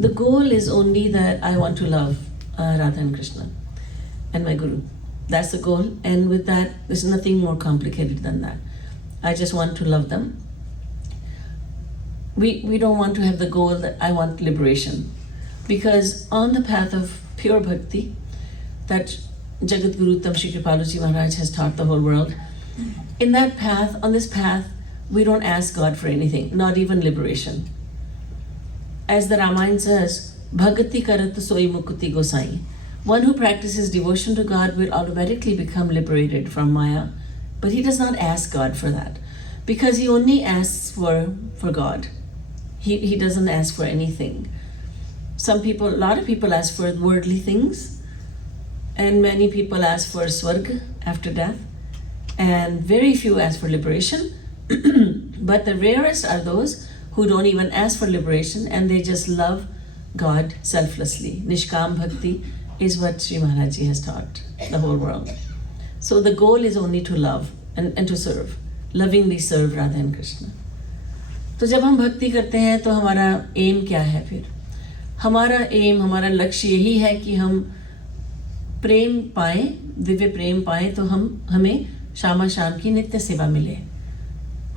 The goal is only that I want to love Radha and Krishna and my Guru. That's the goal, and with that, there's nothing more complicated than that. I just want to love them. We don't want to have the goal that I want liberation, because on the path of pure bhakti that Jagat Guru Tam Shri Kripaluji Maharaj has taught the whole world, in that path, on this path, we don't ask God for anything, not even liberation. As the Ramayana says, Bhagati karat soi mukti gosai. One who practices devotion to God will automatically become liberated from Maya, but he does not ask God for that, because he only asks for God. He doesn't ask for anything. A lot of people ask for worldly things, and many people ask for Swarga after death, and very few ask for liberation. But the rarest are those who don't even ask for liberation, and they just love God selflessly. Nishkam Bhakti is what Sri Maharaj Ji has taught the whole world. So the goal is only to love and to serve, lovingly serve Radha and Krishna. तो जब हम भक्ति करते हैं तो हमारा M क्या है फिर? हमारा एम, हमारा लक्ष्य यही है कि हम प्रेम पाएं, दिव्य प्रेम पाएं, तो हमें शामा शाम की नित्य सेवा मिले.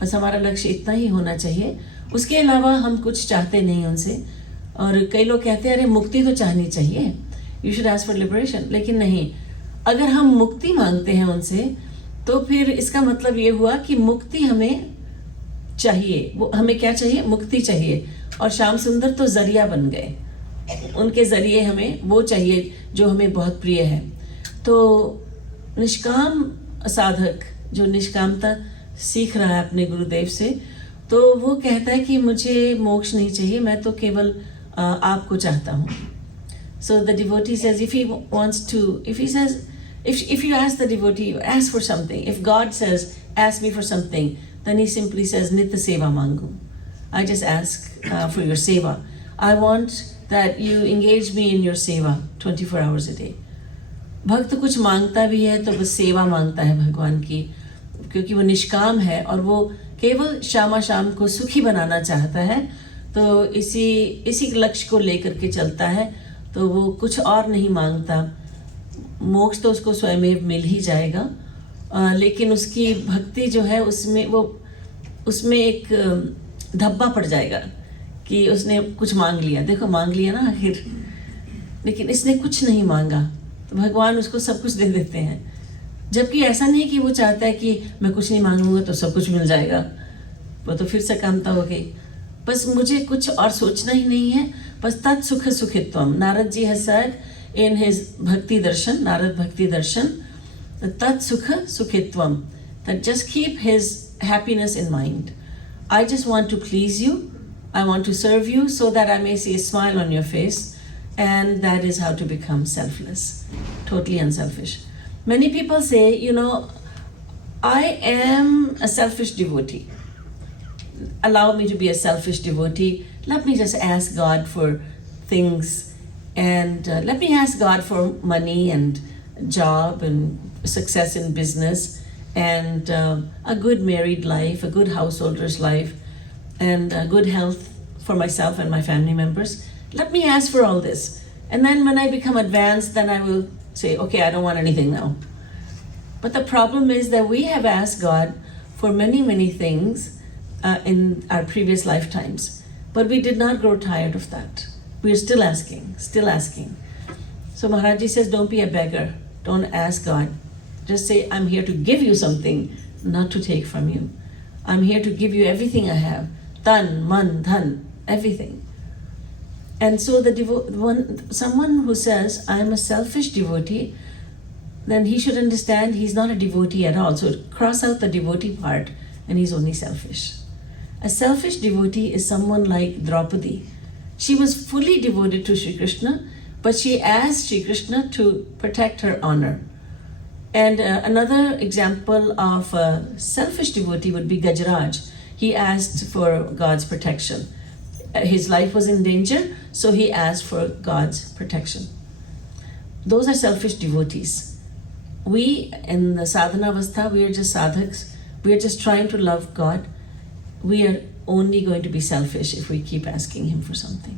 बस हमारा लक्ष्य इतना ही होना चाहिए. उसके अलावा हम कुछ चाहते नहीं उनसे. और कई लोग कहते हैं अरे मुक्ति तो चाहनी चाहिए, you should ask for liberation. लेकिन नहीं, अगर हम मुक्ति मांगते हैं उनसे तो फिर इसका मतलब ये हुआ कि मुक्ति हमें चाहिए. वो हमें क्या चाहिए? मुक्ति चाहिए. और श्याम सुंदर तो जरिया बन गए, उनके जरिए हमें वो चाहिए जो हमें बहुत प्रिय है. तो निष्काम साधक जो निष्कामता सीख रहा है अपने गुरुदेव से, तो वो कहता है कि मुझे मोक्ष नहीं चाहिए, मैं तो केवल आपको चाहता हूँ. So the devotee says, if he wants to, if he says, if you ask the devotee, ask for something. If God says, ask me for something, then he simply says, Nitya Seva Mangu. I just ask for your seva. I want that you engage me in your seva 24 hours a day. भक्त कुछ मांगता भी है तो बस सेवा मांगता है भगवान की, क्योंकि वो निष्काम है और वो केवल श्यामा शाम को सुखी बनाना चाहता है. तो इसी लक्ष्य को लेकर के चलता है, तो वो कुछ और नहीं मांगता. मोक्ष तो उसको स्वयं मिल ही जाएगा, लेकिन उसकी भक्ति जो है उसमें एक धब्बा पड़ जाएगा कि उसने कुछ मांग लिया. देखो मांग लिया ना आखिर, लेकिन इसने कुछ नहीं मांगा, तो भगवान उसको सब कुछ दे देते हैं. जबकि ऐसा नहीं कि वो चाहता है कि मैं कुछ नहीं मांगूंगा तो सब कुछ मिल जाएगा, वो तो फिर से कामता हो गई. बस मुझे कुछ और सोचना ही नहीं है, बस तत्सुख सुखित्वम. Narad ji has said in his Bhakti Darshan, Narad Bhakti Darshan, tatsukha sukhitvam, that just keep his happiness in mind. I just want to please you, I want to serve you so that I may see a smile on your face, and that is how to become selfless, totally unselfish. Many people say, I am a selfish devotee. Allow me to be a selfish devotee. Let me just ask God for things, and let me ask God for money and job and success in business and a good married life, a good householder's life, and good health for myself and my family members. Let me ask for all this. And then when I become advanced, then I will say, okay, I don't want anything now. But the problem is that we have asked God for many, many things in our previous lifetimes, but we did not grow tired of that. We are still asking. So Maharaji says, don't be a beggar. Don't ask God. Just say, I'm here to give you something, not to take from you. I'm here to give you everything I have. Tan, man, dhan, everything. And so someone who says, I'm a selfish devotee, then he should understand he's not a devotee at all. So cross out the devotee part, and he's only selfish. A selfish devotee is someone like Draupadi. She was fully devoted to Sri Krishna, but she asked Sri Krishna to protect her honor. And another example of a selfish devotee would be Gajaraj. He asked for God's protection. His life was in danger, so he asked for God's protection. Those are selfish devotees. We, in the sadhana avastha, we are just sadhaks. We are just trying to love God. We are only going to be selfish if we keep asking Him for something.